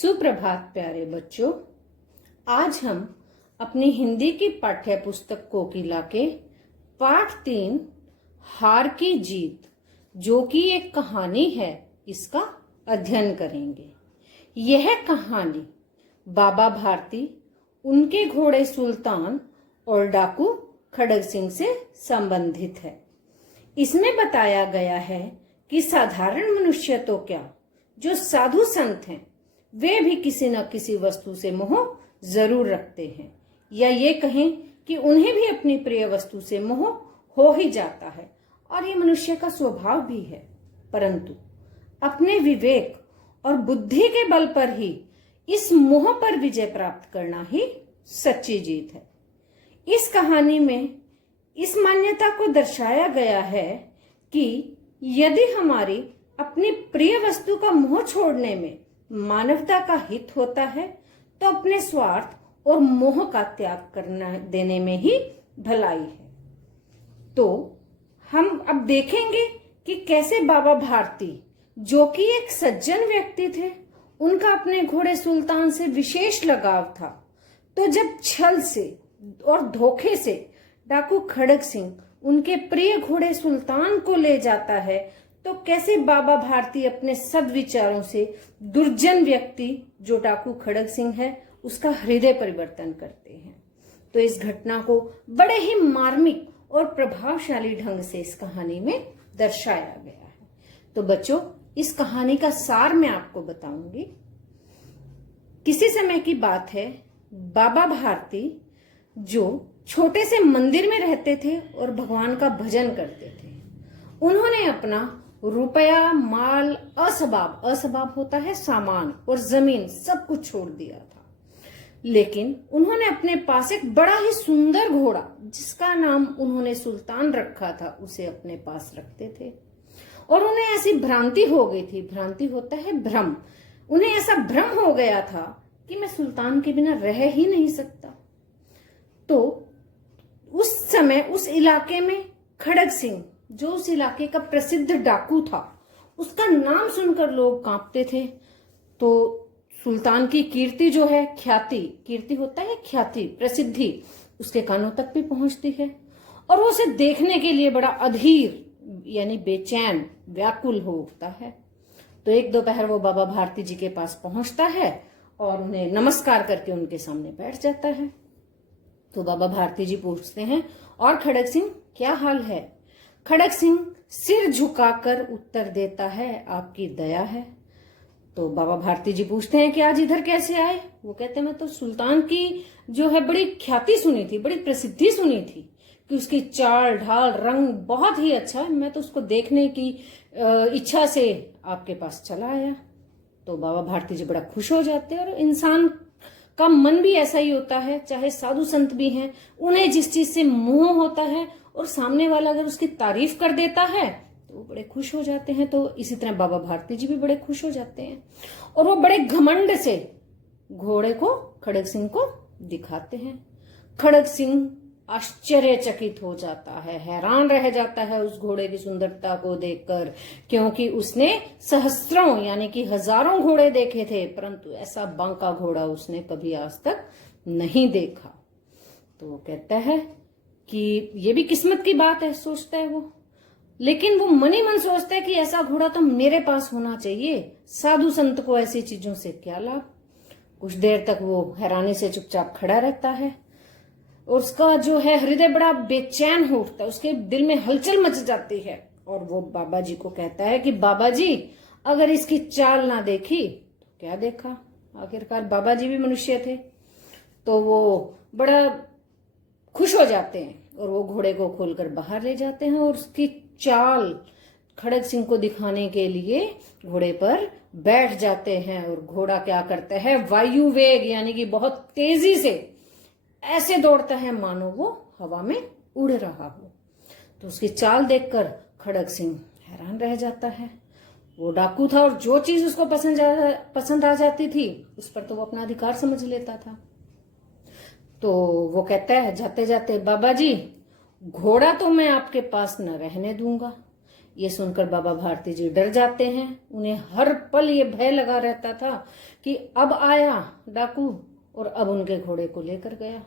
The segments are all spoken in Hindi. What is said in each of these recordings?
सुप्रभात प्यारे बच्चों। आज हम अपनी हिंदी की पाठ्य पुस्तक कोकिला के पाठ 3 हार की जीत, जो कि एक कहानी है, इसका अध्ययन करेंगे। यह कहानी बाबा भारती, उनके घोड़े सुल्तान और डाकू खड़ग सिंह से संबंधित है। इसमें बताया गया है कि साधारण मनुष्य तो क्या, जो साधु संत हैं वे भी किसी न किसी वस्तु से मोह जरूर रखते हैं, या ये कहें कि उन्हें भी अपनी प्रिय वस्तु से मोह हो ही जाता है, और ये मनुष्य का स्वभाव भी है। परंतु अपने विवेक और बुद्धि के बल पर ही इस मोह पर विजय प्राप्त करना ही सच्ची जीत है। इस कहानी में इस मान्यता को दर्शाया गया है कि यदि हमारी अपनी प्रिय वस्तु का मोह छोड़ने में मानवता का हित होता है, तो अपने स्वार्थ और मोह का त्याग करना देने में ही भलाई है। तो हम अब देखेंगे कि कैसे बाबा भारती, जो कि एक सज्जन व्यक्ति थे, उनका अपने घोड़े सुल्तान से विशेष लगाव था। तो जब छल से और धोखे से डाकू खड़ग सिंह उनके प्रिय घोड़े सुल्तान को ले जाता है, तो कैसे बाबा भारती अपने सद्विचारों से दुर्जन व्यक्ति जो डाकू खड़ग सिंह है उसका हृदय परिवर्तन करते हैं। तो इस घटना को बड़े ही मार्मिक और प्रभावशाली ढंग से इस कहानी में दर्शाया गया है। तो बच्चों, इस कहानी का सार मैं आपको बताऊंगी। किसी समय की बात है, बाबा भारती जो छोटे से मंदिर में रहते थे और भगवान का भजन करते थे, उन्होंने अपना रुपया, माल, असबाब होता है सामान, और जमीन सब कुछ छोड़ दिया था। लेकिन उन्होंने अपने पास एक बड़ा ही सुंदर घोड़ा, जिसका नाम उन्होंने सुल्तान रखा था, उसे अपने पास रखते थे। और उन्हें ऐसी भ्रांति हो गई थी, भ्रांति होता है भ्रम, उन्हें ऐसा भ्रम हो गया था कि मैं सुल्तान के बिना रह ही नहीं सकता। तो उस समय उस इलाके में खड़ग सिंह, जो उस इलाके का प्रसिद्ध डाकू था, उसका नाम सुनकर लोग कांपते थे। तो सुल्तान की कीर्ति जो है, कीर्ति होता है ख्याति, प्रसिद्धि, उसके कानों तक भी पहुंचती है। और वो उसे देखने के लिए बड़ा अधीर यानी बेचैन, व्याकुल हो उठता है। तो एक दोपहर वो बाबा भारती जी के पास पहुंचता है और उन्हें नमस्कार करके उनके सामने बैठ जाता है। तो बाबा भारती जी पूछते हैं, और खड़ग सिंह क्या हाल है? खड़ग सिंह सिर झुकाकर उत्तर देता है, आपकी दया है। तो बाबा भारती जी पूछते हैं कि आज इधर कैसे आए? वो कहते हैं, मैं तो सुल्तान की जो है बड़ी ख्याति सुनी थी, बड़ी प्रसिद्धि सुनी थी कि उसकी चाल ढाल रंग बहुत ही अच्छा है, मैं तो उसको देखने की इच्छा से आपके पास चला आया। तो बाबा भारती जी बड़ा खुश हो जाते हैं। और इंसान का मन भी ऐसा ही होता है, चाहे साधु संत भी हैं, उन्हें जिस चीज से मोह होता है और सामने वाला अगर उसकी तारीफ कर देता है तो वो बड़े खुश हो जाते हैं। तो इसी तरह बाबा भारती जी भी बड़े खुश हो जाते हैं और वो बड़े घमंड से घोड़े को खड़ग सिंह को दिखाते हैं। खड़ग सिंह आश्चर्यचकित हो जाता है, हैरान रह जाता है उस घोड़े की सुंदरता को देखकर, क्योंकि उसने सहस्त्रों यानी कि हजारों घोड़े देखे थे, परंतु ऐसा बांका घोड़ा उसने कभी आज तक नहीं देखा। तो वो कहता है कि ये भी किस्मत की बात है, सोचता है वो। लेकिन वो मन ही मन सोचता है कि ऐसा घोड़ा तो मेरे पास होना चाहिए, साधु संत को ऐसी चीजों से क्या लाभ। कुछ देर तक वो हैरानी से चुपचाप खड़ा रहता है और उसका जो है हृदय बड़ा बेचैन हो उठता है, उसके दिल में हलचल मच जाती है। और वो बाबा जी को कहता है कि बाबा जी, अगर इसकी चाल ना देखी तो क्या देखा। आखिरकार बाबा जी भी मनुष्य थे। तो वो बड़ा खुश हो जाते हैं और वो घोड़े को खोलकर बाहर ले जाते हैं और उसकी चाल खड़ग सिंह को दिखाने के लिए घोड़े पर बैठ जाते हैं। और घोड़ा क्या करता है, वायु वेग यानी कि बहुत तेजी से ऐसे दौड़ता है मानो वो हवा में उड़ रहा हो। तो उसकी चाल देखकर खड़ग सिंह हैरान रह जाता है। वो डाकू था और जो चीज उसको पसंद आ जाती थी उस पर तो वो अपना अधिकार समझ लेता था। तो वो कहता है जाते जाते, बाबा जी, घोड़ा तो मैं आपके पास न रहने दूंगा, ये सुनकर बाबा भारती जी डर जाते हैं। उन्हें हर पल ये भय लगा रहता था कि अब आया डाकू और अब उनके घोड़े को लेकर गया।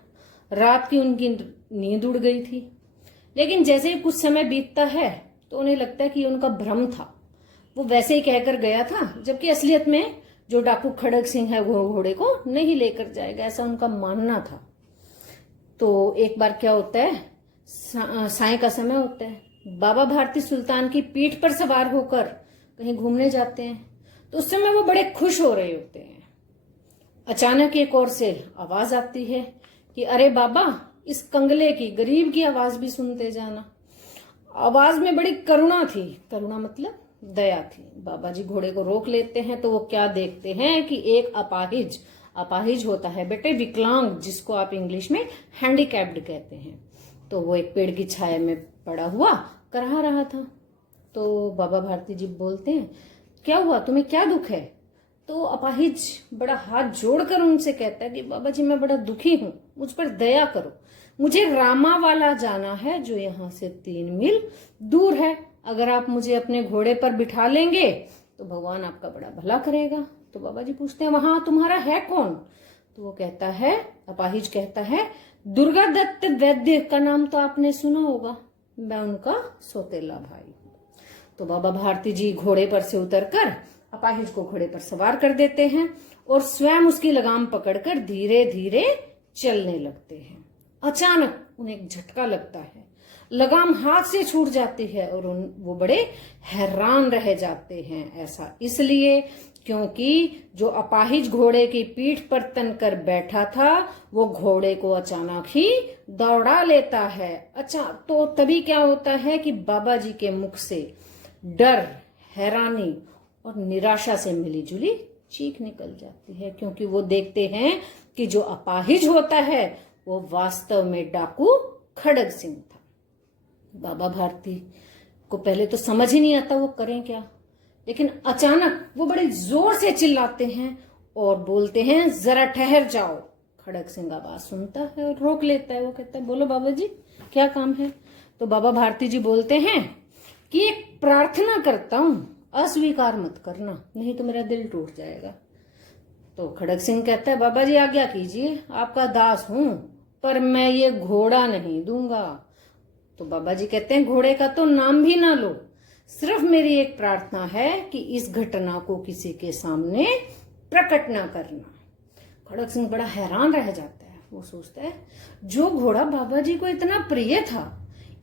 रात की उनकी नींद उड़ गई थी। लेकिन जैसे ही कुछ समय बीतता है तो उन्हें लगता है कि उनका भ्रम था, वो वैसे ही कहकर गया था, जबकि असलियत में जो डाकू खड़ग सिंह है वो घोड़े को नहीं लेकर जाएगा, ऐसा उनका मानना था। तो एक बार क्या होता है, साय का समय होता है, बाबा भारती सुल्तान की पीठ पर सवार होकर कहीं घूमने जाते हैं। तो उस समय वो बड़े खुश हो रहे होते हैं। अचानक एक ओर से आवाज आती है कि अरे बाबा, इस कंगले की, गरीब की आवाज भी सुनते जाना। आवाज में बड़ी करुणा थी, करुणा मतलब दया थी। बाबा जी घोड़े को रोक लेते हैं तो वो क्या देखते हैं कि एक अपाहिज, अपाहिज होता है बेटे विकलांग, जिसको आप इंग्लिश में हैंडीकैप्ड कहते हैं, तो वो एक पेड़ की छाया में पड़ा हुआ करहा रहा था। तो बाबा भारती जी बोलते हैं, क्या हुआ, तुम्हें क्या दुख है? तो अपाहिज बड़ा हाथ जोड़कर उनसे कहता है कि बाबा जी मैं बड़ा दुखी हूं, मुझ पर दया करो, मुझे रामावाला जाना है जो यहाँ से 3 मील दूर है। अगर आप मुझे अपने घोड़े पर बिठा लेंगे तो भगवान आपका बड़ा भला करेगा। तो बाबा जी पूछते हैं वहां तुम्हारा है कौन? तो वो कहता है, अपाहिज कहता है, दुर्गा दत्त वैद्य का नाम तो आपने सुना होगा, मैं उनका सौतेला भाई हूं। तो बाबा भारती जी घोड़े पर से उतरकर अपाहिज को घोड़े पर सवार कर देते हैं और स्वयं उसकी लगाम पकड़कर धीरे धीरे चलने लगते हैं। अचानक उन्हें एक झटका लगता है, लगाम हाथ से छूट जाती है और वो बड़े हैरान रह जाते हैं। ऐसा इसलिए क्योंकि जो अपाहिज घोड़े की पीठ पर तनकर बैठा था वो घोड़े को अचानक ही दौड़ा लेता है। अच्छा, तो तभी क्या होता है कि बाबा जी के मुख से डर, हैरानी और निराशा से मिलीजुली चीख निकल जाती है, क्योंकि वो देखते हैं कि जो अपाहिज होता है वो वास्तव में डाकू खड़ग सिंह था। बाबा भारती को पहले तो समझ ही नहीं आता वो करें क्या, लेकिन अचानक वो बड़े जोर से चिल्लाते हैं और बोलते हैं जरा ठहर जाओ। खड़ग सिंह आवाज सुनता है और रोक लेता है। वो कहता है बोलो बाबा जी क्या काम है? तो बाबा भारती जी बोलते हैं कि एक प्रार्थना करता हूं, अस्वीकार मत करना, नहीं तो मेरा दिल टूट जाएगा। तो खड़ग सिंह कहता है बाबा जी आज्ञा कीजिए, आपका दास हूं, पर मैं ये घोड़ा नहीं दूंगा। तो बाबा जी कहते हैं घोड़े का तो नाम भी ना लो, सिर्फ मेरी एक प्रार्थना है कि इस घटना को किसी के सामने प्रकट ना करना। खड़ग सिंह बड़ा हैरान रह जाता है। वो सोचता है जो घोड़ा बाबा जी को इतना प्रिय था,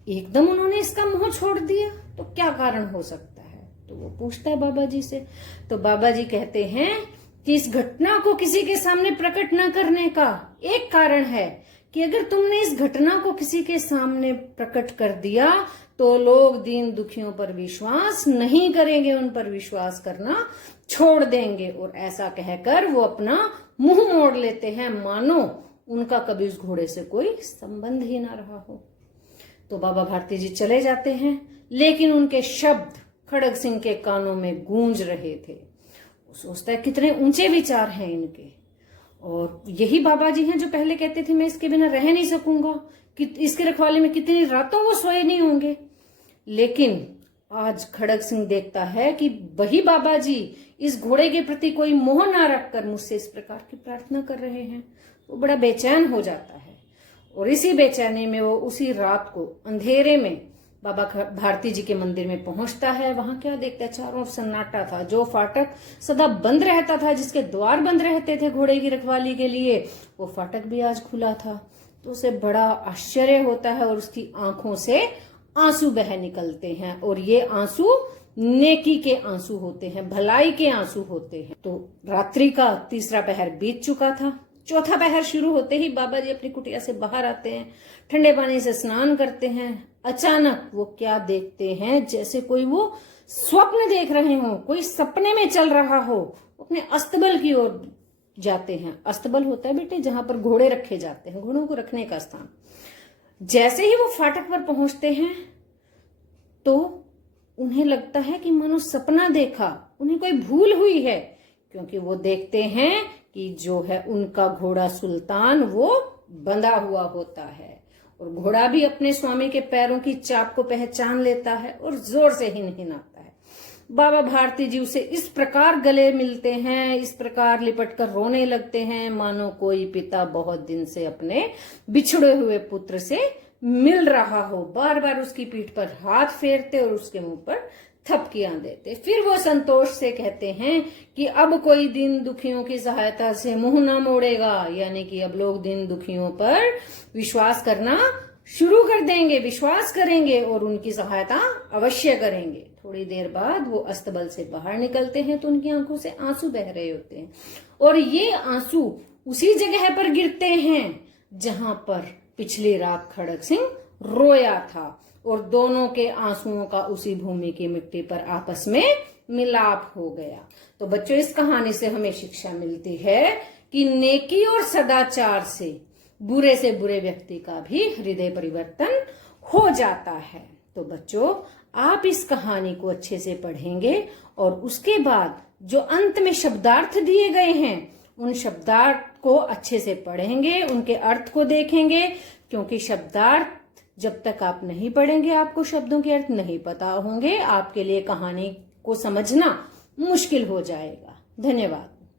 एकदम उन्होंने इसका मोह छोड़ दिया, तो क्या कारण हो सकता है? तो वो पूछता है बाबा जी से। तो बाबा जी कहते हैं कि इस घटना को किसी के सामने प्रकट न करने का एक कारण है कि अगर तुमने इस घटना को किसी के सामने प्रकट कर दिया तो लोग दीन दुखियों पर विश्वास नहीं करेंगे, उन पर विश्वास करना छोड़ देंगे। और ऐसा कहकर वो अपना मुंह मोड़ लेते हैं, मानो उनका कभी उस घोड़े से कोई संबंध ही ना रहा हो। तो बाबा भारती जी चले जाते हैं, लेकिन उनके शब्द खड़ग सिंह के कानों में गूंज रहे थे। वो सोचता है कितने ऊंचे विचार हैं इनके, और यही बाबा जी हैं जो पहले कहते थे मैं इसके बिना रह नहीं सकूंगा, कि इसके रखवाले में कितनी रातों वो सोए नहीं होंगे। लेकिन आज खड़ग सिंह देखता है कि वही बाबा जी इस घोड़े के प्रति कोई मोह ना रखकर मुझसे इस प्रकार की प्रार्थना कर रहे हैं। वो बड़ा बेचैन हो जाता है, और इसी बेचैनी में वो उसी रात को अंधेरे में बाबा भारती जी के मंदिर में पहुंचता है। वहां क्या देखता है, चारों ओर सन्नाटा था। जो फाटक सदा बंद रहता था, जिसके द्वार बंद रहते थे घोड़े की रखवाली के लिए, वो फाटक भी आज खुला था। तो उसे बड़ा आश्चर्य होता है और उसकी आंखों से आंसू बह निकलते हैं, और ये आंसू नेकी के आंसू होते हैं, भलाई के आंसू होते हैं। तो रात्रि का तीसरा पहर बीत चुका था। चौथा पहर शुरू होते ही बाबा जी अपनी कुटिया से बाहर आते हैं, ठंडे पानी से स्नान करते हैं। अचानक वो क्या देखते हैं, जैसे कोई वो स्वप्न देख रहे हो, कोई सपने में चल रहा हो। अपने अस्तबल की ओर जाते हैं। अस्तबल होता है बेटे जहां पर घोड़े रखे जाते हैं, घोड़ों को रखने का स्थान। जैसे ही वो फाटक पर पहुंचते हैं तो उन्हें लगता है कि मानो सपना देखा, उन्हें कोई भूल हुई है, क्योंकि वो देखते हैं कि जो है उनका घोड़ा सुल्तान वो बंधा हुआ होता है, और घोड़ा भी अपने स्वामी के पैरों की चाप को पहचान लेता है और जोर से ही नहीं नापता है। बाबा भारती जी उसे इस प्रकार गले मिलते हैं, इस प्रकार लिपट कर रोने लगते हैं मानो कोई पिता बहुत दिन से अपने बिछड़े हुए पुत्र से मिल रहा हो। बार बार उसकी पीठ पर हाथ फेरते और उसके मुंह पर थपकियां देते। फिर वो संतोष से कहते हैं कि अब कोई दीन दुखियों की सहायता से मुंह ना मोड़ेगा, यानी कि अब लोग दीन दुखियों पर विश्वास करना शुरू कर देंगे, विश्वास करेंगे और उनकी सहायता अवश्य करेंगे। थोड़ी देर बाद वो अस्तबल से बाहर निकलते हैं तो उनकी आंखों से आंसू बह रहे होते हैं और ये आंसू उसी जगह पर गिरते हैं जहां पर पिछली रात खड़ग सिंह रोया था और दोनों के आंसुओं का उसी भूमि की मिट्टी पर आपस में मिलाप हो गया। तो बच्चों, इस कहानी से हमें शिक्षा मिलती है कि नेकी और सदाचार से बुरे व्यक्ति का भी हृदय परिवर्तन हो जाता है। तो बच्चों, आप इस कहानी को अच्छे से पढ़ेंगे और उसके बाद जो अंत में शब्दार्थ दिए गए हैं उन शब्दार्थ को अच्छे से पढ़ेंगे, उनके अर्थ को देखेंगे, क्योंकि शब्दार्थ जब तक आप नहीं पढ़ेंगे आपको शब्दों के अर्थ नहीं पता होंगे, आपके लिए कहानी को समझना मुश्किल हो जाएगा। धन्यवाद।